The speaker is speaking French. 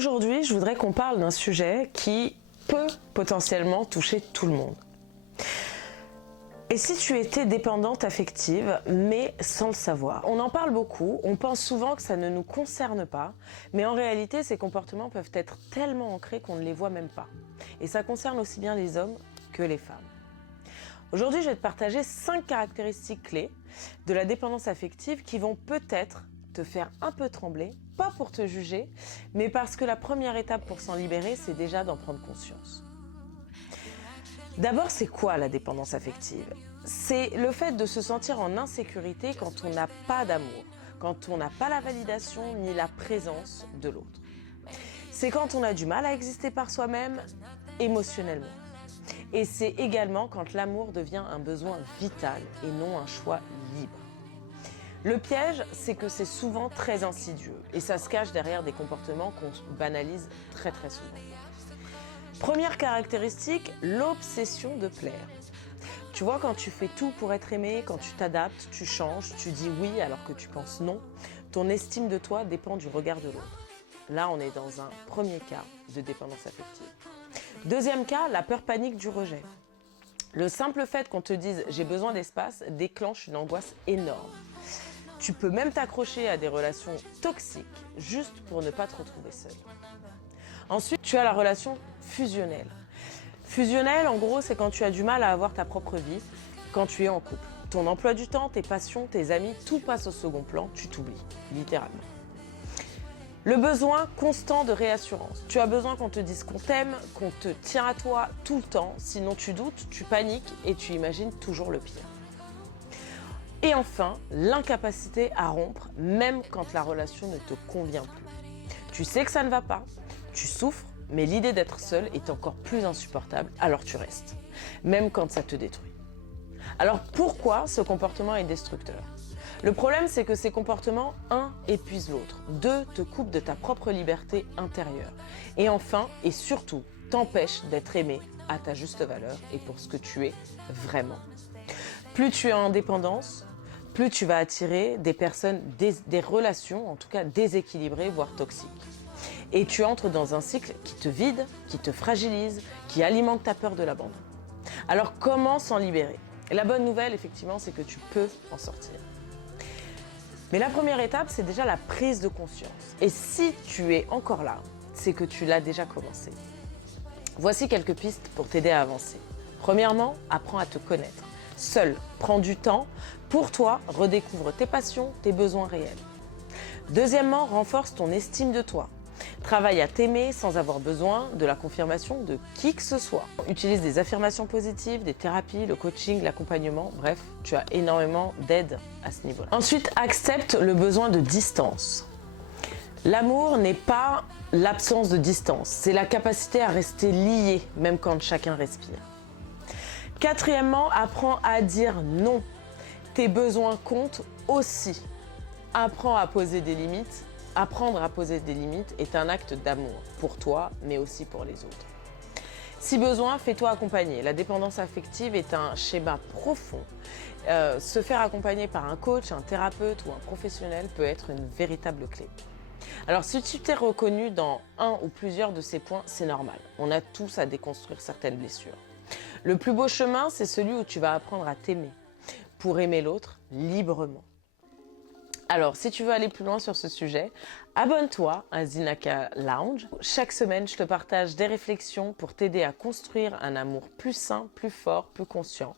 Aujourd'hui, je voudrais qu'on parle d'un sujet qui peut potentiellement toucher tout le monde. Et si tu étais dépendante affective, mais sans le savoir? On en parle beaucoup, on pense souvent que ça ne nous concerne pas, mais en réalité, ces comportements peuvent être tellement ancrés qu'on ne les voit même pas. Et ça concerne aussi bien les hommes que les femmes. Aujourd'hui, je vais te partager 5 caractéristiques clés de la dépendance affective qui vont peut-être te faire un peu trembler, pas pour te juger, mais parce que la première étape pour s'en libérer, c'est déjà d'en prendre conscience. D'abord, c'est quoi la dépendance affective? C'est le fait de se sentir en insécurité quand on n'a pas d'amour, quand on n'a pas la validation ni la présence de l'autre. C'est quand on a du mal à exister par soi-même, émotionnellement. Et c'est également quand l'amour devient un besoin vital et non un choix libre. Le piège, c'est que c'est souvent très insidieux et ça se cache derrière des comportements qu'on banalise très souvent. Première caractéristique, l'obsession de plaire. Tu vois, quand tu fais tout pour être aimé, quand tu t'adaptes, tu changes, tu dis oui alors que tu penses non, ton estime de toi dépend du regard de l'autre. Là, on est dans un premier cas de dépendance affective. Deuxième cas, la peur panique du rejet. Le simple fait qu'on te dise « j'ai besoin d'espace » déclenche une angoisse énorme. Tu peux même t'accrocher à des relations toxiques juste pour ne pas te retrouver seul. Ensuite, tu as la relation fusionnelle. Fusionnelle, en gros, c'est quand tu as du mal à avoir ta propre vie, quand tu es en couple. Ton emploi du temps, tes passions, tes amis, tout passe au second plan, tu t'oublies, littéralement. Le besoin constant de réassurance. Tu as besoin qu'on te dise qu'on t'aime, qu'on te tient à toi tout le temps, sinon tu doutes, tu paniques et tu imagines toujours le pire. Et enfin, l'incapacité à rompre, même quand la relation ne te convient plus. Tu sais que ça ne va pas, tu souffres, mais l'idée d'être seul est encore plus insupportable, alors tu restes, même quand ça te détruit. Alors pourquoi ce comportement est destructeur? Le problème, c'est que ces comportements, 1, épuisent l'autre, 2, te coupent de ta propre liberté intérieure, et enfin, et surtout, t'empêchent d'être aimé à ta juste valeur et pour ce que tu es vraiment. Plus tu es en dépendance, plus tu vas attirer des personnes, des relations, en tout cas déséquilibrées, voire toxiques. Et tu entres dans un cycle qui te vide, qui te fragilise, qui alimente ta peur de l'abandon. Alors comment s'en libérer? Et la bonne nouvelle, effectivement, c'est que tu peux en sortir. Mais la première étape, c'est déjà la prise de conscience. Et si tu es encore là, c'est que tu l'as déjà commencé. Voici quelques pistes pour t'aider à avancer. Premièrement, apprends à te connaître. Seul, prends du temps. Pour toi, redécouvre tes passions, tes besoins réels. Deuxièmement, renforce ton estime de toi. Travaille à t'aimer sans avoir besoin de la confirmation de qui que ce soit. Utilise des affirmations positives, des thérapies, le coaching, l'accompagnement, bref, tu as énormément d'aide à ce niveau-là. Ensuite, accepte le besoin de distance. L'amour n'est pas l'absence de distance, c'est la capacité à rester lié, même quand chacun respire. Quatrièmement, apprends à dire non. Tes besoins comptent aussi. Apprends à poser des limites. Apprendre à poser des limites est un acte d'amour pour toi, mais aussi pour les autres. Si besoin, fais-toi accompagner. La dépendance affective est un schéma profond. Se faire accompagner par un coach, un thérapeute ou un professionnel peut être une véritable clé. Alors, si tu t'es reconnu dans un ou plusieurs de ces points, c'est normal. On a tous à déconstruire certaines blessures. Le plus beau chemin, c'est celui où tu vas apprendre à t'aimer pour aimer l'autre librement. Alors, si tu veux aller plus loin sur ce sujet, abonne-toi à Zinaka Lounge. Chaque semaine, je te partage des réflexions pour t'aider à construire un amour plus sain, plus fort, plus conscient.